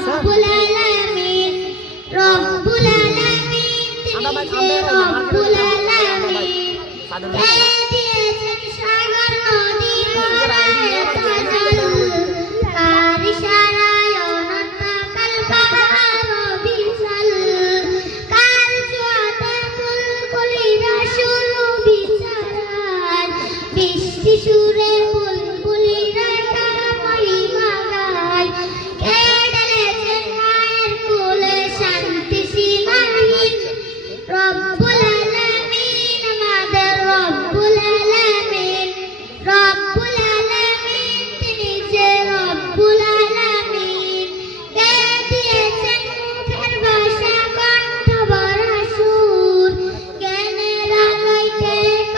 রব্বুল আলামিন রব্বুল আলামিন তিনি রব্বুল আলামিন দিয়েছেন সাগর নদী কার ইশারায় অনন্ত কাল পাহাড় বিশাল কার জোয়াতে ফুলকলিরা শুরু বিচার বৃষ্টি সুরে